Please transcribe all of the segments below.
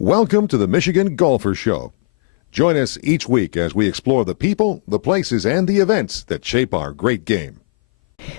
Welcome to the Michigan Golfer Show. Join us each week as we explore the people, the places, and the events that shape our great game.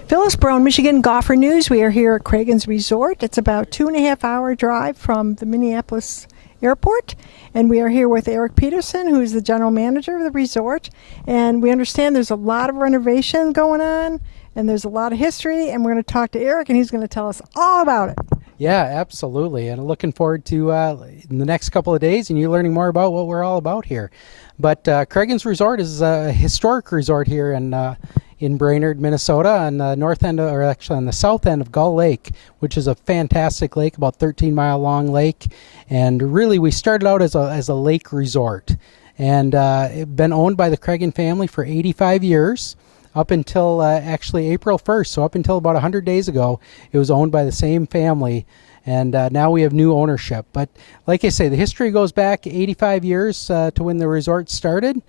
Phyllis Barone, Michigan Golfer News. We are here at Cragun's Resort. It's about 2.5-hour drive from the Minneapolis airport. And we are here with Eric Peterson, who is the general manager of the resort. And we understand there's a lot of renovation going on, and there's a lot of history. And we're going to talk to Eric, and he's going to tell us all about it. Yeah, absolutely. And looking forward to in the next couple of days and you learning more about what we're all about here. But Cragun's Resort is a historic resort here in Brainerd, Minnesota, on the north end, or actually on the south end of Gull Lake, which is a fantastic lake, about 13-mile long lake. And really, we started out as a lake resort, and it been owned by the Cragun family for 85 years. Up until actually April 1st, so up until about 100 days ago, it was owned by the same family, and now we have new ownership. But like I say, the history goes back 85 years to when the resort started.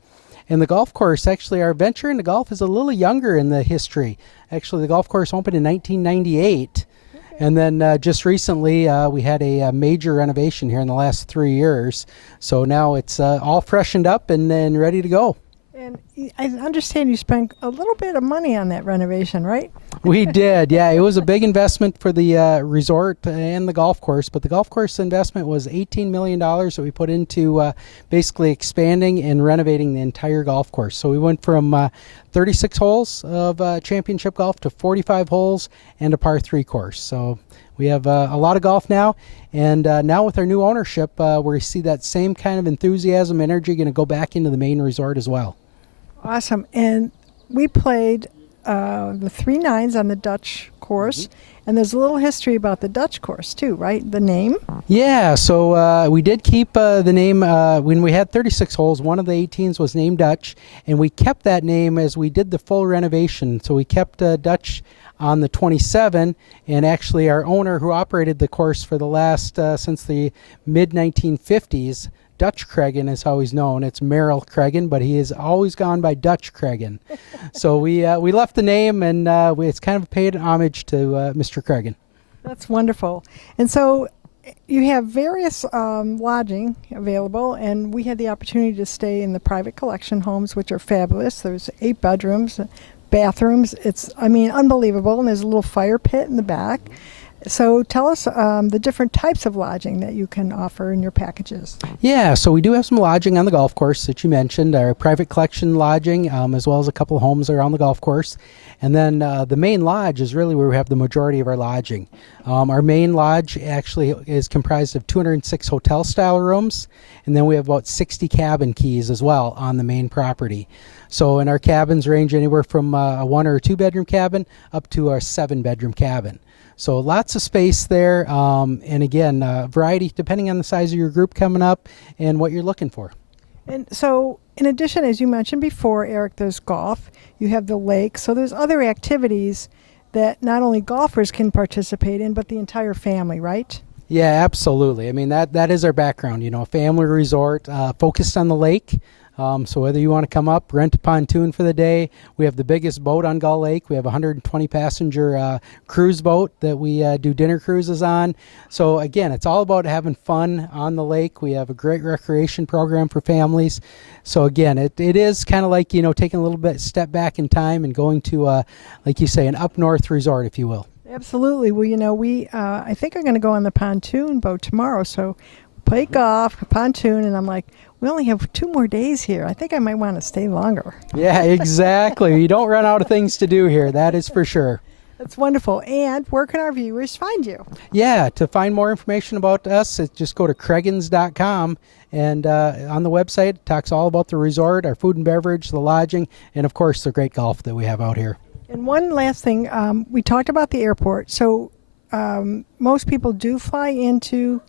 And the golf course, actually, our venture into golf is a little younger in the history. Actually, the golf course opened in 1998, and then just recently we had a major renovation here in the last 3 years. So now it's all freshened up and ready to go. And I understand you spent a little bit of money on that renovation, right? We did, yeah. It was a big investment for the resort and the golf course, but the golf course investment was $18 million that we put into basically expanding and renovating the entire golf course. So we went from 36 holes of championship golf to 45 holes and a par 3 course. So we have a lot of golf now, and now with our new ownership, we see that same kind of enthusiasm, energy going to go back into the main resort as well. Awesome. And we played the 3 nines on the Dutch course, and there's a little history about the Dutch course too, right? The name? Yeah, so we did keep the name. When we had 36 holes, one of the 18s was named Dutch, and we kept that name as we did the full renovation. So we kept Dutch on the 27, and actually our owner who operated the course for the last, since the mid-1950s, Dutch Cragun is how he's known. It's Merrill Cragun, but he has always gone by Dutch Cragun. So we left the name, and it's kind of paid homage to Mr. Cragun. That's wonderful. And so you have various lodging available, and we had the opportunity to stay in the private collection homes, which are fabulous. There's 8 bedrooms, bathrooms. It's, unbelievable, and there's a little fire pit in the back. So tell us the different types of lodging that you can offer in your packages. Yeah, so we do have some lodging on the golf course that you mentioned, our private collection lodging, as well as a couple of homes around the golf course. And then the main lodge is really where we have the majority of our lodging. Our main lodge actually is comprised of 206 hotel-style rooms, and then we have about 60 cabin keys as well on the main property. So, and our cabins range anywhere from a 1 or 2 bedroom cabin up to a 7-bedroom cabin. So lots of space there, and again, variety depending on the size of your group coming up and what you're looking for. And so, in addition, as you mentioned before, Eric, there's golf, you have the lake, so there's other activities that not only golfers can participate in, but the entire family, right? Yeah, absolutely. I mean, that is our background, a family resort focused on the lake. So whether you want to come up, rent a pontoon for the day, we have the biggest boat on Gull Lake. We have a 120-passenger cruise boat that we do dinner cruises on. So again, it's all about having fun on the lake. We have a great recreation program for families. So again, it is kind of like, taking a little bit step back in time and going to, like you say, an up north resort, if you will. Absolutely. Well, we I think I'm going to go on the pontoon boat tomorrow. So play golf, pontoon, and I'm like, we only have 2 more days here. I think I might want to stay longer. Yeah, exactly. You don't run out of things to do here. That is for sure. That's wonderful. And where can our viewers find you? Yeah, to find more information about us, just go to craguns.com. And on the website, it talks all about the resort, our food and beverage, the lodging, and, of course, the great golf that we have out here. And one last thing. We talked about the airport. So most people do fly into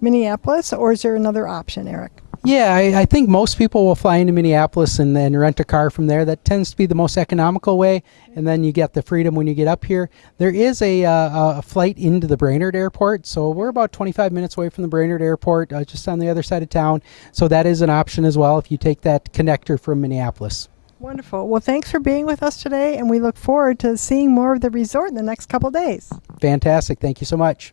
Minneapolis, or is there another option, Eric? Yeah, I think most people will fly into Minneapolis and then rent a car from there. That tends to be the most economical way, and then you get the freedom when you get up here. There is a flight into the Brainerd Airport, so we're about 25 minutes away from the Brainerd Airport, just on the other side of town. So that is an option as well if you take that connector from Minneapolis. Wonderful. Well, thanks for being with us today, and we look forward to seeing more of the resort in the next couple days. Fantastic. Thank you so much.